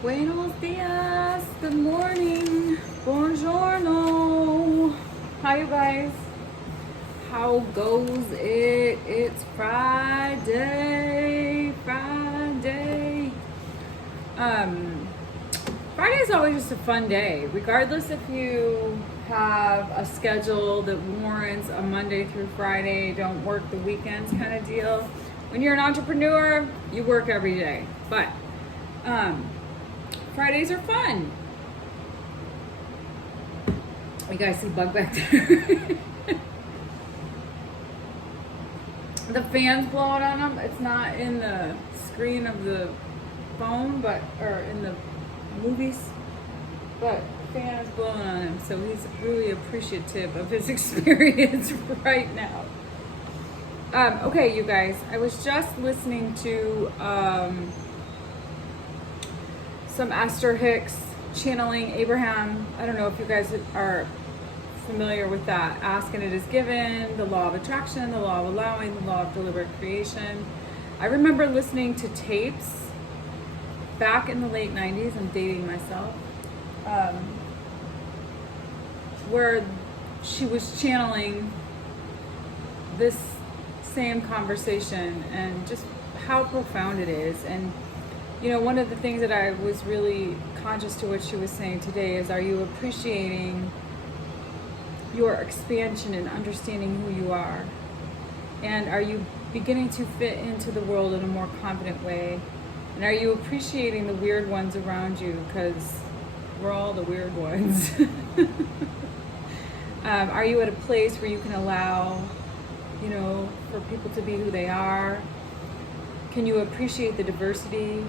Buenos dias. Good morning. Buongiorno. Hi, you guys. How goes it? It's Friday. Friday is always just a fun day, regardless if you have a schedule that warrants a Monday through Friday, don't work the weekends kind of deal. When you're an entrepreneur, you work every day. But Fridays are fun. You guys see Bug back there? The fan's blowing on him. It's not in the screen of the phone, or in the movies, but the fan is blowing on him, so he's really appreciative of his experience right now. Okay, you guys, I was just listening to some Esther Hicks channeling Abraham. I don't know if you guys are familiar with that. Ask and it is given, the law of attraction, the law of allowing, the law of deliberate creation. I remember listening to tapes back in the late 90s, I'm dating myself, where she was channeling this same conversation and just how profound it is. And you know, one of the things that I was really conscious to what she was saying today is, are you appreciating your expansion and understanding who you are? And are you beginning to fit into the world in a more confident way? And are you appreciating the weird ones around you? Because we're all the weird ones. Are you at a place where you can allow, you know, for people to be who they are? Can you appreciate the diversity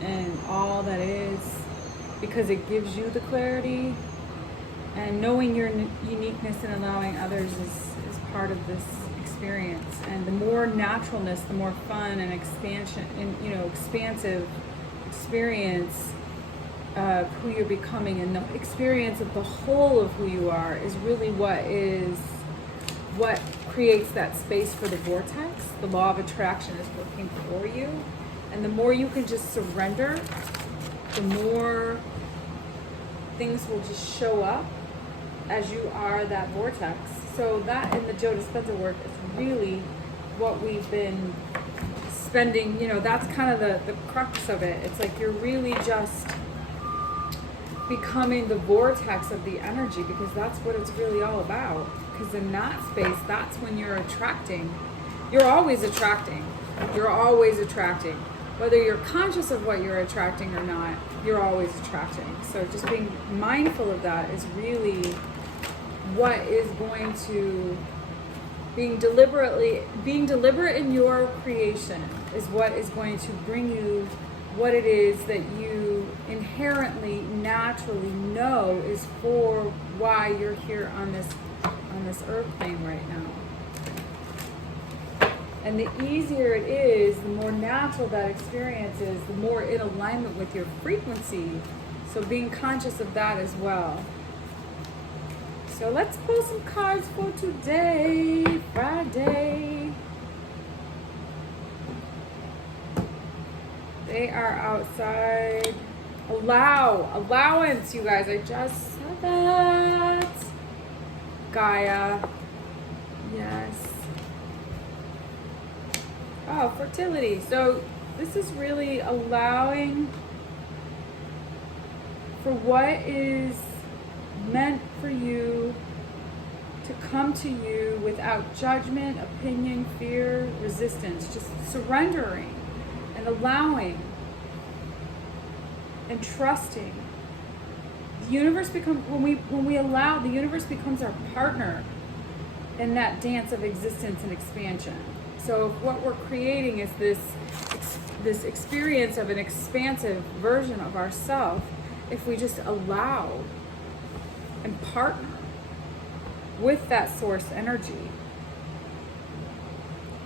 and all that is? Because it gives you the clarity. And knowing your uniqueness and allowing others is part of this experience. And the more naturalness, the more fun and expansion and, you know, expansive experience of who you're becoming, and the experience of the whole of who you are is really what creates that space for the vortex. The law of attraction is working for you. And the more you can just surrender, the more things will just show up as you are that vortex. So that in the Joe Dispenza work is really what we've been spending, you know, that's kind of the crux of it. It's like you're really just becoming the vortex of the energy, because that's what it's really all about. Because in that space, that's when you're attracting. You're always attracting. You're always attracting. Whether you're conscious of what you're attracting or not, you're always attracting. So just being mindful of that is really what is going to, being deliberate in your creation is what is going to bring you what it is that you inherently, naturally know is for why you're here on this earth plane right now. And the easier it is, the more natural that experience is, the more in alignment with your frequency. So being conscious of that as well. So let's pull some cards for today, Friday. They are outside. Allowance, you guys. I just said that. Gaia. Yes. Oh, fertility. So this is really allowing for what is meant for you to come to you without judgment, opinion, fear, resistance. Just surrendering and allowing and trusting. The universe becomes, when we allow, the universe becomes our partner in that dance of existence and expansion. So what we're creating is this experience of an expansive version of ourselves if we just allow and partner with that source energy.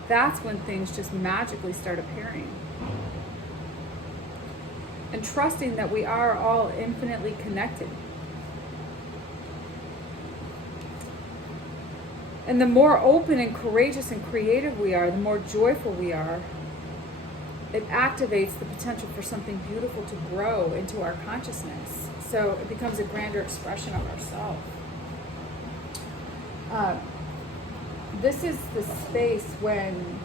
That's when things just magically start appearing. And trusting that we are all infinitely connected. And the more open and courageous and creative we are, the more joyful we are, it activates the potential for something beautiful to grow into our consciousness. So it becomes a grander expression of ourselves. This is the space when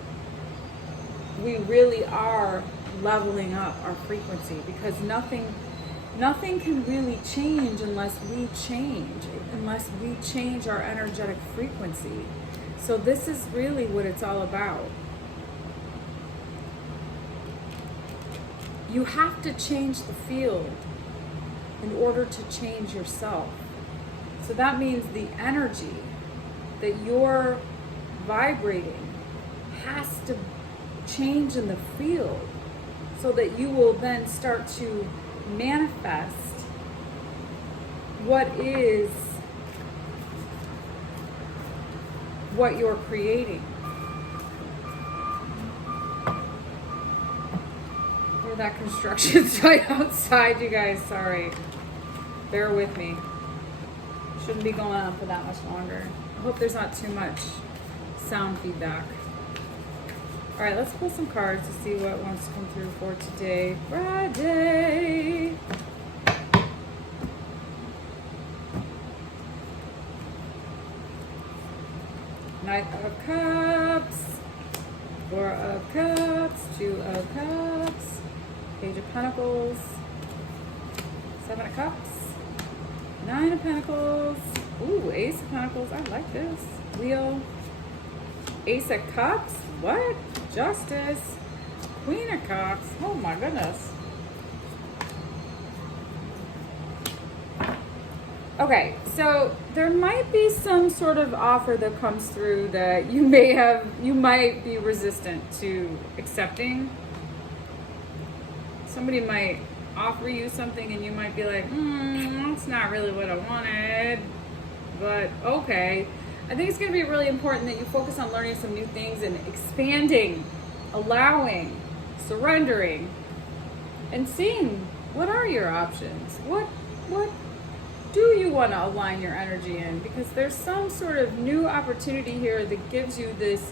we really are leveling up our frequency, because nothing can really change unless we change our energetic frequency. So this is really what it's all about. You have to change the field in order to change yourself. So that means the energy that you're vibrating has to change in the field so that you will then start to manifest what you're creating. Or that construction site outside, you guys, sorry. Bear with me. Shouldn't be going on for that much longer. I hope there's not too much sound feedback. All right, let's pull some cards to see what wants to come through for today, Friday. Knight of Cups, Four of Cups, Two of Cups, Page of Pentacles, Seven of Cups, Nine of Pentacles, ooh, Ace of Pentacles, I like this, Wheel, Ace of Cups, what? Justice, Queen of Cups, oh my goodness. Okay, so there might be some sort of offer that comes through that you might be resistant to accepting. Somebody might offer you something and you might be like, that's not really what I wanted, but okay. I think it's going to be really important that you focus on learning some new things and expanding, allowing, surrendering, and seeing what are your options. What do you want to align your energy in? Because there's some sort of new opportunity here that gives you this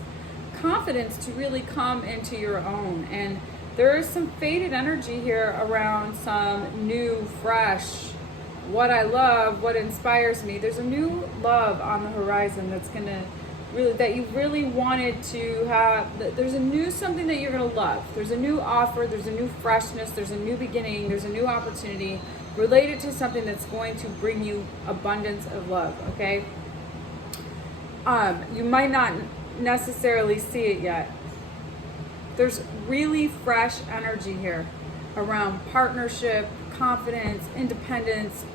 confidence to really come into your own. And there is some faded energy here around some new, fresh, what I love, what inspires me. There's a new love on the horizon that's going to really, that you really wanted to have. There's a new something that you're going to love. There's a new offer, there's a new freshness, there's a new beginning, there's a new opportunity related to something that's going to bring you abundance of love, okay? You might not necessarily see it yet. There's really fresh energy here around partnership, confidence, independence,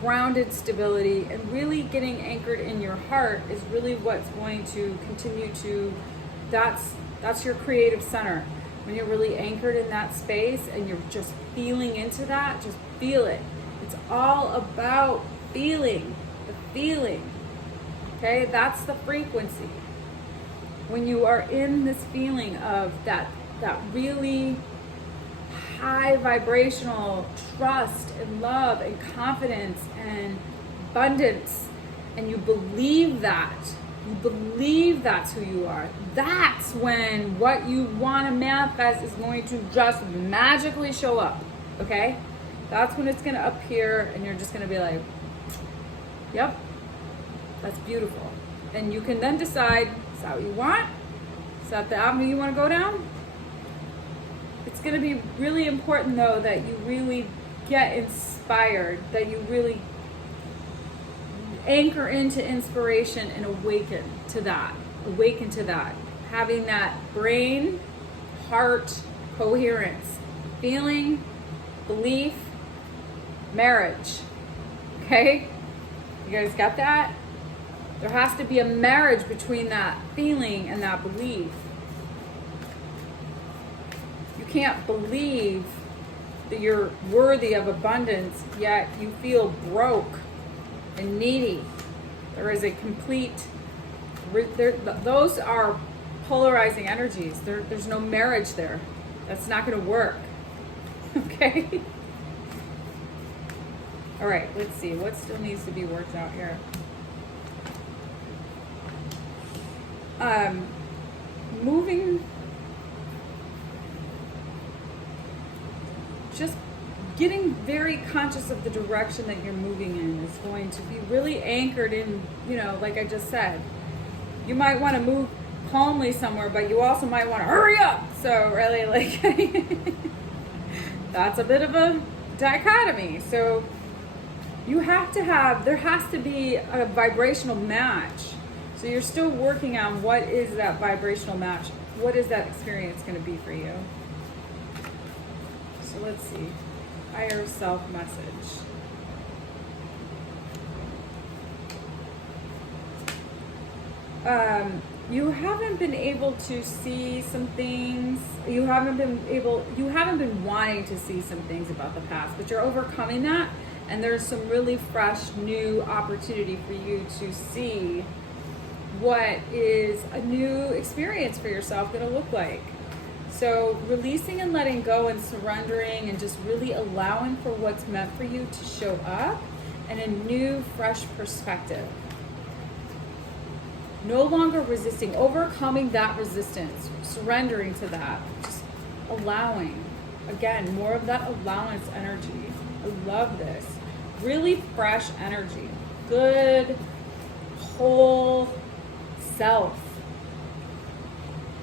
grounded stability, and really getting anchored in your heart is really what's going to continue to, that's your creative center. When you're really anchored in that space and you're just feeling into that, just feel it. It's all about feeling, the feeling, okay? That's the frequency. When you are in this feeling of that really high vibrational trust and love and confidence and abundance, and you believe that's who you are, that's when what you want to manifest is going to just magically show up, okay? That's when it's going to appear and you're just going to be like, yep, that's beautiful. And you can then decide, is that what you want? Is that the avenue you want to go down? It's going to be really important, though, that you really get inspired, that you really anchor into inspiration and awaken to that. Having that brain, heart, coherence, feeling, belief, marriage. Okay? You guys got that? There has to be a marriage between that feeling and that belief. You can't believe that you're worthy of abundance, yet you feel broke and needy. There is a complete, those are polarizing energies. There's no marriage there. That's not going to work. Okay? All right, let's see. What still needs to be worked out here? just getting very conscious of the direction that you're moving in is going to be really anchored in, you know, like I just said, you might want to move calmly somewhere, but you also might want to hurry up. So really, like, that's a bit of a dichotomy. So you have to have, there has to be a vibrational match. So you're still working on what is that vibrational match? What is that experience going to be for you? So let's see. Higher self message. You haven't been able to see some things. You haven't been wanting to see some things about the past, but you're overcoming that. And there's some really fresh, new opportunity for you to see what is a new experience for yourself going to look like. So releasing and letting go and surrendering and just really allowing for what's meant for you to show up and a new, fresh perspective. No longer resisting, overcoming that resistance, surrendering to that, just allowing. Again, more of that allowance energy. I love this. Really fresh energy. Good, whole self.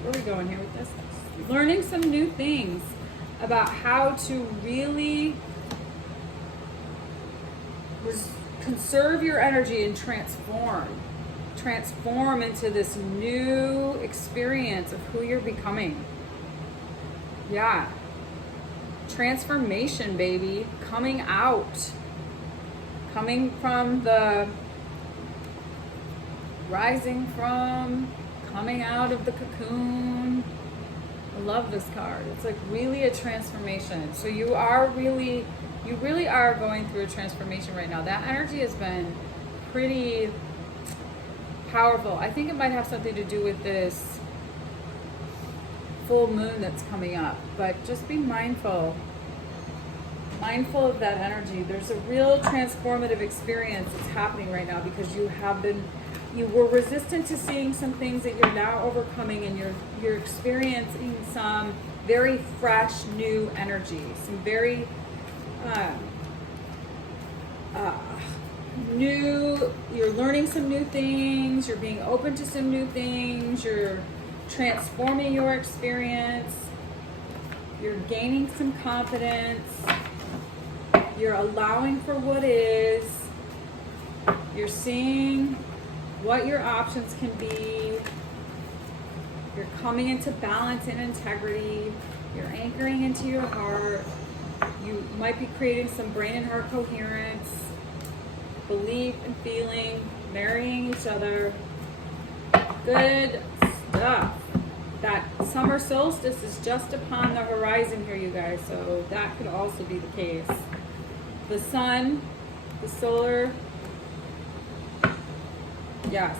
Where are we going here with this? Learning some new things about how to really conserve your energy and transform into this new experience of who you're becoming. Yeah. Transformation, baby. Coming out. Coming from the rising from, coming out of the cocoon. I love this card. It's like really a transformation. So you really are going through a transformation right now. That energy has been pretty powerful. I think it might have something to do with this full moon that's coming up, but just be mindful of that energy. There's a real transformative experience that's happening right now because you were resistant to seeing some things that you're now overcoming, and you're experiencing some very fresh new energy, some very new, you're learning some new things, you're being open to some new things, you're transforming your experience, you're gaining some confidence, you're allowing for what is, you're seeing what your options can be, you're coming into balance and integrity, you're anchoring into your heart, you might be creating some brain and heart coherence, belief and feeling, marrying each other. Good stuff. That summer solstice is just upon the horizon here, you guys, so that could also be the case. The sun, the solar, yes.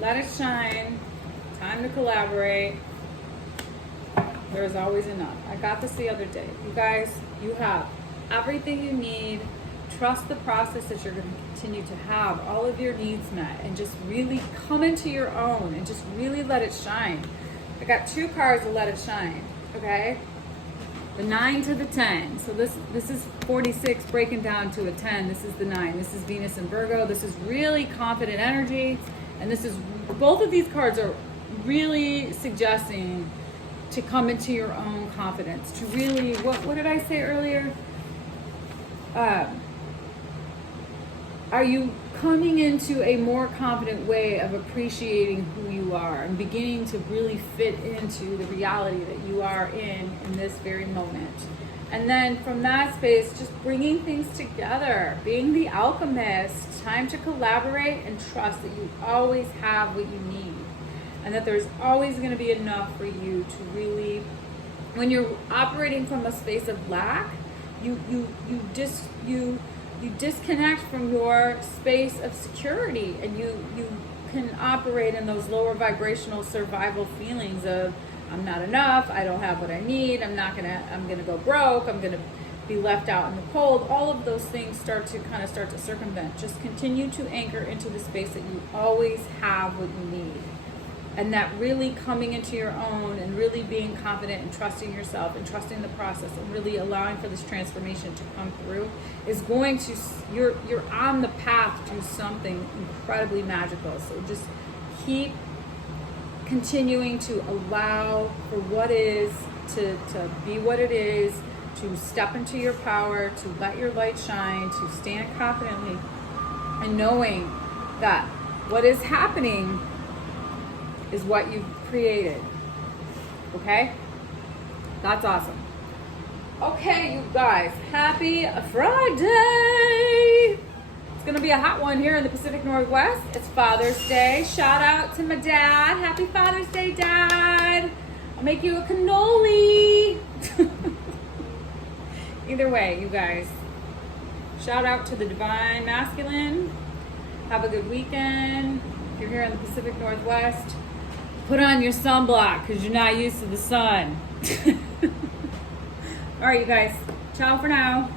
Let it shine. Time to collaborate. There is always enough. I got this the other day. You guys, you have everything you need. Trust the process that you're going to continue to have all of your needs met, and just really come into your own and just really let it shine. I got two cards to let it shine, okay? The 9 to the 10. So this is 46 breaking down to a 10. This is the 9. This is Venus and Virgo. This is really confident energy. And this is, both of these cards are really suggesting to come into your own confidence, to really, what did I say earlier? Are you coming into a more confident way of appreciating who you are and beginning to really fit into the reality that you are in this very moment? And then from that space, just bringing things together, being the alchemist, time to collaborate and trust that you always have what you need. And that there's always going to be enough for you to really, when you're operating from a space of lack, you disconnect from your space of security, and you can operate in those lower vibrational survival feelings of, I'm not enough, I don't have what I need, I'm gonna go broke, I'm gonna be left out in the cold. All of those things start to circumvent. Just continue to anchor into the space that you always have what you need. and that really coming into your own and really being confident and trusting yourself and trusting the process and really allowing for this transformation to come through is going to, you're on the path to something incredibly magical. So just keep continuing to allow for what is, to be what it is, to step into your power, to let your light shine, to stand confidently, and knowing that what is happening is what you've created. Okay? That's awesome. Okay, you guys, happy Friday! It's gonna be a hot one here in the Pacific Northwest. It's Father's Day. Shout out to my dad. Happy Father's Day, Dad. I'll make you a cannoli. Either way, you guys, shout out to the Divine Masculine. Have a good weekend. If you're here in the Pacific Northwest, put on your sunblock because you're not used to the sun. All right, you guys. Ciao for now.